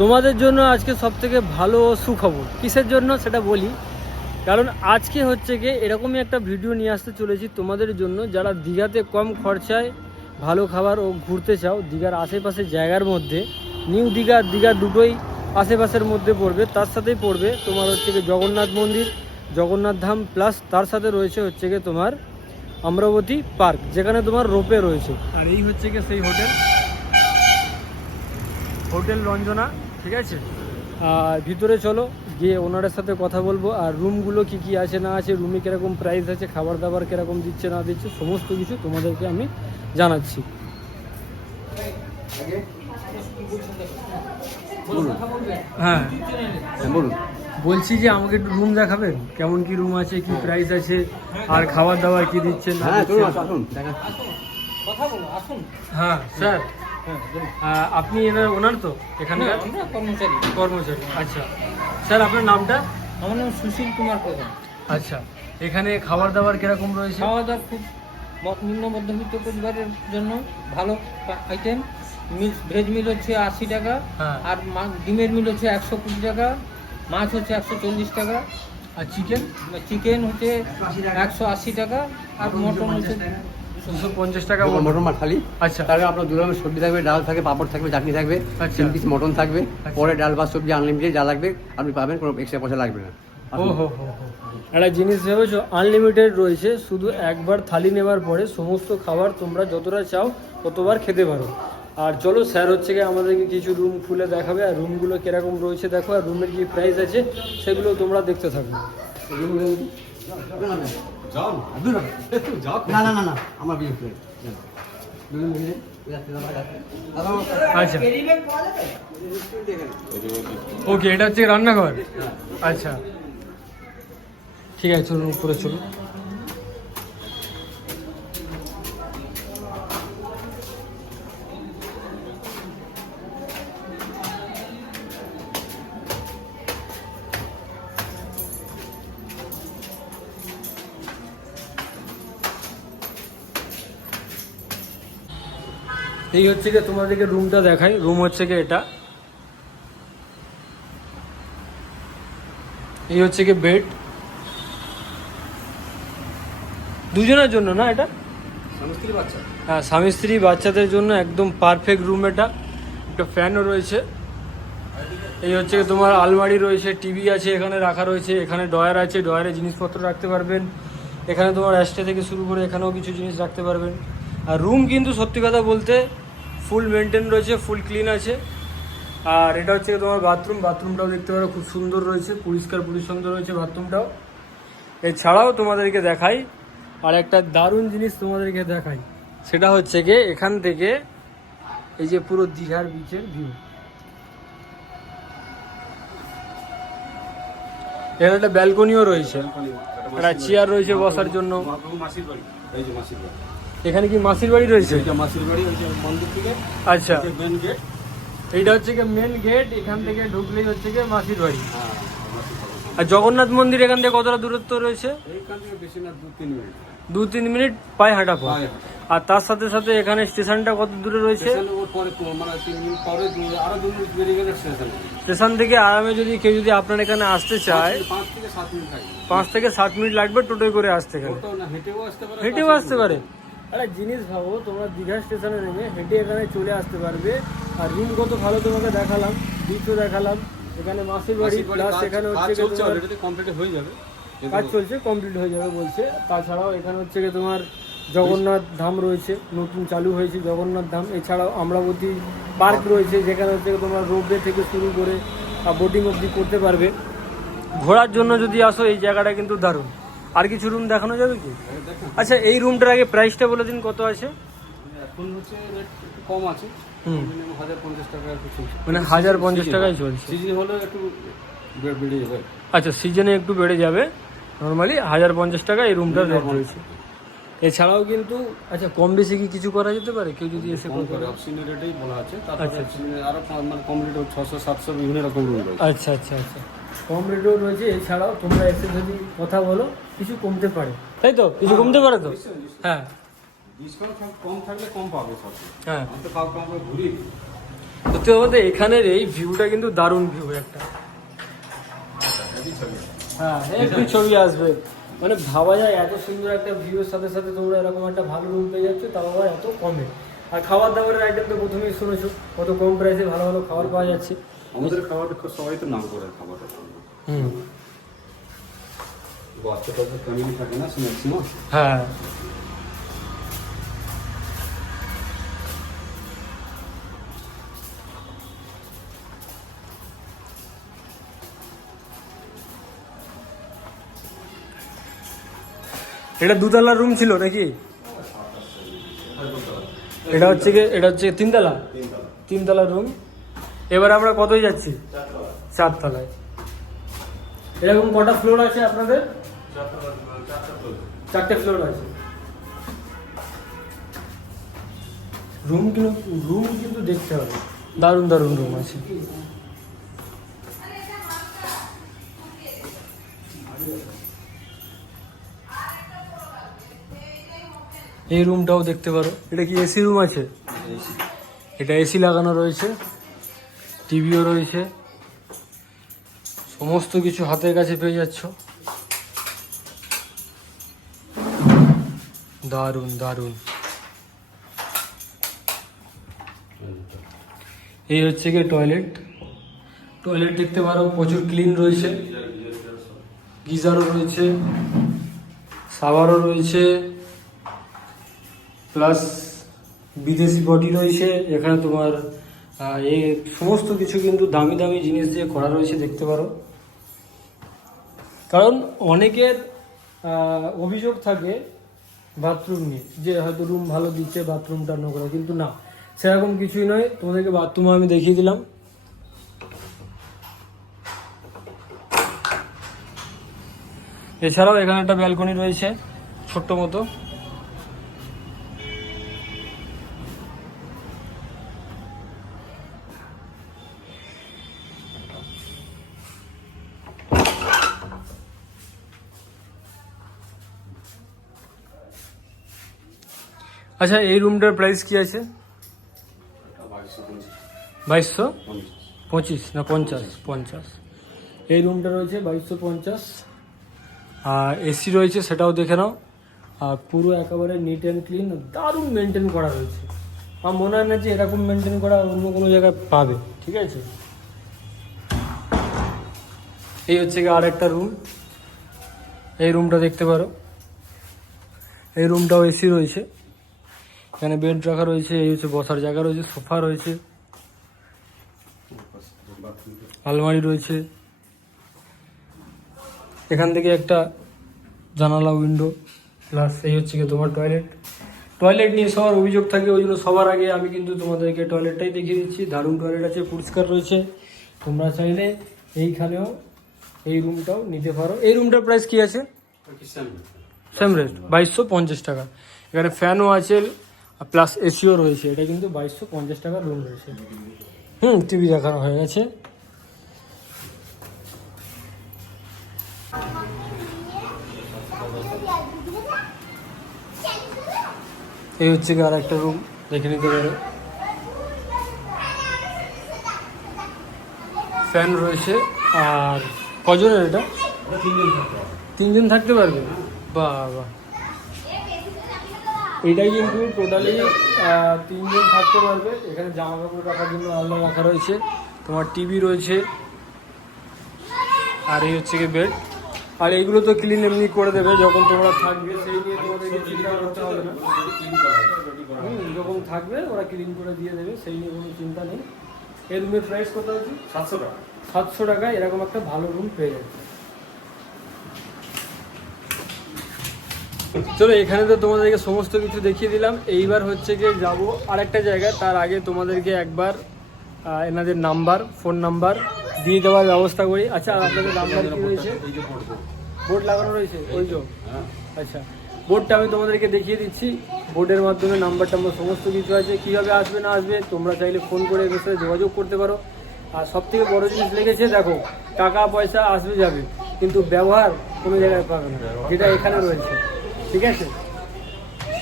তোমাদের জন্য আজকে সব থেকে ভালো সুখবর। কিসের জন্য? সেটা বলি। কারণ আজকে হচ্ছে কি, এরকমই একটা ভিডিও নিয়ে আসতে চলেছি তোমাদের জন্য। যারা দীঘাতে কম খরচায় ভালো খাবার ও ঘুরতে চাও, দীঘার আশেপাশে জায়গার মধ্যে, নিউ দীঘা দীঘা দুটোই আশেপাশের মধ্যে পড়বে। তার সাথেই পড়বে তোমার হচ্ছে কি জগন্নাথ মন্দির, জগন্নাথ ধাম প্লাস তার সাথে রয়েছে হচ্ছে কি তোমার অমরাবতী পার্ক, যেখানে তোমার রোপে রয়েছে। আর এই হচ্ছে কি সেই হোটেল হোটেল রঞ্জনা ঠিক আছে? আর ভিতরে চলো গিয়ে ওনারের সাথে কথা বলব। আর রুমগুলো কি কি আছে না আছে রুমে কীরকম প্রাইস আছে খাবার দাবার কীরকম দিচ্ছে না দিচ্ছে সমস্ত কিছু তোমাদেরকে আমি জানাচ্ছি। হ্যাঁ। বলুন। বলছি যে আমাকে একটু রুম দেখাবেন? কেমন কি রুম আছে কি প্রাইস আছে আর খাবার দাবার কি দিচ্ছে না হ্যাঁ হ্যাঁ স্যার। হ্যাঁ আপনি এনার ওনার তো এখানে না, কর্মচারী। কর্মচারী আচ্ছা। স্যার আপনার নামটা? আমার নাম সুশীল কুমার প্রধান। আচ্ছা। এখানে খাবার দাবার কীরকম রয়েছে? খাওয়া দাওয়া খুব নিম্ন মধ্যবিত্ত পরিবারের জন্য ভালো আইটেম মিল ভেজ মিল হচ্ছে আশি টাকা হ্যাঁ। আর ডিমের মিল হচ্ছে একশো কুড়ি টাকা মাছ হচ্ছে একশো চল্লিশ টাকা। আর চিকেন চিকেন হচ্ছে একশো আশি টাকা আর মটন হচ্ছে দুশো পঞ্চাশ টাকা মটন আচ্ছা। তারপরে আপনার দু রকমের সবজি থাকবে ডাল থাকবে পাপড় থাকবে চাটনি থাকবে আচ্ছা। তিন পিস মটন থাকবে আচ্ছা। পরে ডাল বা সবজি আনলিমিটেড যা লাগবে আপনি পাবেন কোনো এক্সট্রা পয়সা লাগবে না। ও হো হো হো। একটা জিনিস ভেবেছো আনলিমিটেড রয়েছে শুধু একবার থালি নেবার পরে সমস্ত খাবার তোমরা যতটা চাও ততবার খেতে পারো। আর চলো স্যার হচ্ছে গিয়ে আমাদেরকে কিছু রুম খুলে দেখাবে আর রুমগুলো কীরকম রয়েছে দেখো আর রুমের কি প্রাইস আছে সেগুলো তোমরা দেখতে থাকো। না না না না আমার বিয়ে করে আচ্ছা। ওকে এটা হচ্ছে রান্নাঘর? আচ্ছা। ঠিক আছে চলুন উপরে চলুন। এই হচ্ছে গিয়ে তোমাদেরকে রুমটা দেখাই। রুম হচ্ছে গিয়ে এটা। এই হচ্ছে গিয়ে বেড দুজনের জন্য না এটা? হ্যাঁ স্বামী স্ত্রী বাচ্চাদের জন্য একদম পারফেক্ট রুম এটা। একটা ফ্যানও রয়েছে। এই হচ্ছে তোমার আলমারি রয়েছে টিভি আছে এখানে রাখা রয়েছে এখানে ডয়ার আছে ডয়ারে জিনিসপত্র রাখতে পারবেন। এখানে তোমার অ্যাস্টে থেকে শুরু করে এখানেও কিছু জিনিস রাখতে পারবেন। আর রুম কিন্তু সত্যি কথা বলতে ফুল মেনটেন রয়েছে ফুল ক্লিন আছে। আর এটা হচ্ছে তোমার বাথরুম বাথরুমটাও দেখতে পারো খুব সুন্দর রয়েছে পরিষ্কার পরিচ্ছন্ন রয়েছে বাথরুমটাও। এছাড়াও তোমাদেরকে দেখাই আর একটা দারুণ জিনিস তোমাদেরকে দেখাই সেটা হচ্ছে গিয়ে এখান থেকে এই যে পুরো দীঘার বিচের ভিউ এখানে একটা ব্যালকনিও রয়েছে। একটা চেয়ার রয়েছে বসার জন্য। মাসির বাড়ি। এই যে মাসির বাড়ি। এখানে কি মাসির বাড়ি রয়েছে? এইটা মাসির বাড়ি ওই যে মন্দির থেকে আচ্ছা। মেন গেট এইটা হচ্ছে গিয়ে মেন গেট এখান থেকে ঢুকলেই হচ্ছে গিয়ে মাসির বাড়ি। হ্যাঁ মাসির বাড়ি। আর জগন্নাথ মন্দির এখান থেকে কতটা দূরত্ব রয়েছে? এইখান থেকে বেশি না দু তিন মিনিট। দু তিন মিনিট পায়ে হাঁটা পর আর তার সাথে সাথে এখানে স্টেশনটা কত দূরে রয়েছে? স্টেশন কো- মানে থেকে আরামে যদি কেউ যদি আপনার এখানে আসতে চায় পাঁচ থেকে সাত মিনিট লাগে পাঁচ থেকে সাত মিনিট লাগবে টোটোয় করে আসতে গেলে ওটাও হেঁটেও আসতে পারে হেঁটেও আসতে পারে। একটা জিনিস ভাবো তোমরা দীঘা স্টেশনে নেমে হেঁটে এখানে চলে আসতে পারবে। আর রুম কত ভালো তোমাকে দেখালাম বিচও দেখালাম এখানে মাসির বাড়ি প্লাস এখানে হচ্ছে কমপ্লিট হয়ে যাবে। কাজ চলছে কমপ্লিট হয়ে যাবে বলছে। তাছাড়াও এখানে হচ্ছে গিয়ে তোমার জগন্নাথ ধাম রয়েছে নতুন চালু হয়েছে জগন্নাথ ধাম। এছাড়াও আমরাবতী পার্ক রয়েছে যেখানে হচ্ছে তোমার রোপওয়ে থেকে শুরু করে বোটিং অবধি করতে পারবে। ঘোরার জন্য যদি আসো এই জায়গাটা কিন্তু দারুণ। আর কিছু রুম দেখানো যাবে কি? আচ্ছা এই রুমটার আগে প্রাইসটা বলে দিন কত আছে? এখন হচ্ছে কম আছে। মানে হাজার পঞ্চাশ টাকায় চলছে। সিজন হলে একটু বেড়ে যাবে আচ্ছা সিজনে একটু বেড়ে যাবে। নর্মালি হাজার পঞ্চাশ টাকা এই রুমটার রেট রয়েছে। এছাড়াও কিন্তু আচ্ছা কম বেশি কি কিছু করা যেতে পারে? কেউ যদি এসে কম করে রেটেই বলা। আছে। তারপরে আচ্ছা, আচ্ছা। আরও কম- মানে কম রেট সাতশো বিভিন্ন রকম রুম আচ্ছা আচ্ছা আচ্ছা। কম রেটও রয়েছে এছাড়াও তোমরা এসে যদি কথা বলো কিছু কমতে পারে। তাই তো? কিছু কমতে পারে তো? হ্যাঁ। ডিসকাউন্ট কম থাকলে কম পাবে সব। হ্যাঁ। তো সত্যি বলতে এখানের এই ভিউটা কিন্তু দারুণ ভিউ একটা। হ্যাঁ হেভি ছবি আসবে। মানে ভাবা যায় এত সুন্দর একটা ভিউর সাথে সাথে তোমরা এরকম একটা ভালো রুম পেয়ে যাচ্ছ তাও আবার এত কমে। আর খাবার দাবারের আইটেম তো প্রথমেই শুনেছো কত কম প্রাইসে ভালো ভালো খাবার পাওয়া যাচ্ছে। আমাদের খাবারটা খুব- সবাই তো নাম করে খাবারটা হুম। বাচ্চাটা তো ফ্যামিলি থাকে না ম্যাক্সিমাম হ্যাঁ। এটা দুতলার রুম ছিল নাকি? এটা হচ্ছে কি এটা হচ্ছে তিনতলা? তিনতলা। রুম এবার আমরা কতই যাচ্ছি? চারতলায়। এরকম কটা ফ্লোর আছে আপনাদের? চারটে ফ্লোর আছে। রুম কিন্তু রুম কিন্তু দেখতে হবে। দারুণ দারুণ রুম আছে। এই রুমটাও দেখতে পারো। এটা কি এসি রুম আছে? এটা এসি লাগানো রয়েছে। টিভিও রয়েছে। সমস্ত কিছু হাতের কাছে পেয়ে যাচ্ছ। দারুণ দারুণ। এই হচ্ছে গিয়ে টয়লেট। টয়লেট দেখতে পারো, প্রচুর ক্লিন রয়েছে। গিজারও রয়েছে। সাবারও রয়েছে। প্লাস বিদেশি বডি রয়েছে। এখানে তোমার আহ, এ সমস্ত কিছু কিন্তু দামি দামি জিনিস দিয়ে করা রয়েছে দেখতে পারো। কারণ অনেকের অভিযোগ থাকে বাথরুম নিয়ে যে হয়তো রুম ভালো দিচ্ছে বাথরুমটা নোংরা কিন্তু না। সেরকম কিছুই নয় তোমাদেরকে বাথরুম আমি দেখিয়ে দিলাম। এছাড়াও এখানে একটা ব্যালকনি রয়েছে ছোট্ট মতো। আচ্ছা এই রুমটার প্রাইস কি আছে? বাইশশো? পঁচিশ না পঞ্চাশ? পঞ্চাশ। এই রুমটা রয়েছে বাইশশো পঞ্চাশ। আর এসি রয়েছে, সেটাও দেখে নাও। আর পুরো একেবারে নিট অ্যান্ড ক্লিন দারুণ মেনটেন করা রয়েছে। আমার মনে হয় না যে এরকম মেনটেন করা অন্য কোনো জায়গায় পাবে, ঠিক আছে? এই হচ্ছে গিয়ে আর একটা রুম এই রুমটা দেখতে পারো। এই রুমটাও এসি রয়েছে। এখানে বেড রাখা রয়েছে এই হচ্ছে বসার জায়গা রয়েছে সোফা রয়েছে আলমারি রয়েছে। এখান থেকে একটা জানালা উইন্ডো প্লাস এই হচ্ছে কি তোমার টয়লেট টয়লেট নিয়ে সবার অভিযোগ থাকে ওই জন্য সবার আগে আমি কিন্তু তোমাদেরকে টয়লেটটাই দেখিয়ে দিচ্ছি। দারুণ টয়লেট আছে পরিষ্কার রয়েছে। তোমরা চাইলে এইখানেও এই রুমটাও নিতে পারো। এই রুমটার প্রাইস কি আছে? সেম রেট বাইশশো পঞ্চাশ টাকা। এখানে ফ্যানও আছে প্লাস এসিও রয়েছে, এটা কিন্তু বাইশশো পঞ্চাশ টাকার রুম রয়েছে। হুম টিভি দেখানো হয়ে গেছে। এই হচ্ছে কি আর একটা রুম দেখে নিতে পারো। ফ্যান রয়েছে, আর কজনের এটা? তিনজন থাকতে পারবে? বাহ বাহ। এটাই কিন্তু টোটালি তিনজন থাকতে পারবে। এখানে জামা কাপড় রাখার জন্য আলাদা রাখা রয়েছে। তোমার টিভি রয়েছে। আর এই হচ্ছে কি বেড আর এইগুলো তো ক্লিন এমনি করে দেবে। যখন তোমরা থাকবে সেই নিয়ে তোমাদেরকে চিন্তা করতে হবে না। হুম, যখন থাকবে ওরা ক্লিন করে দিয়ে দেবে। সেই নিয়ে কোনো চিন্তা নেই। এই রুমের প্রাইস কত আছে? সাতশো টাকা। সাতশো টাকায় এরকম একটা ভালো রুম পেয়ে যাবে। চলো এখানে তো তোমাদেরকে সমস্ত কিছু দেখিয়ে দিলাম। এইবার হচ্ছে গিয়ে যাব আরেকটা জায়গায়। তার আগে তোমাদেরকে একবার এনাদের নাম্বার ফোন নাম্বার দিয়ে দেওয়ার ব্যবস্থা করি। আচ্ছা আপনাদের নাম্বার রয়েছে? বোর্ড লাগানো রয়েছে? ওই তো। হ্যাঁ। আচ্ছা বোর্ডটা আমি তোমাদেরকে দেখিয়ে দিচ্ছি। বোর্ডের মাধ্যমে নাম্বার টাম্বার সমস্ত কিছু আছে। কীভাবে আসবে না আসবে তোমরা চাইলে ফোন করে এদের সাথে যোগাযোগ করতে পারো। আর সব থেকে বড়ো জিনিস লেগেছে দেখো টাকা পয়সা আসবে যাবে কিন্তু ব্যবহার কোনো জায়গায় পাবে না। যেটা এখানে রয়েছে। ঠিক আছে?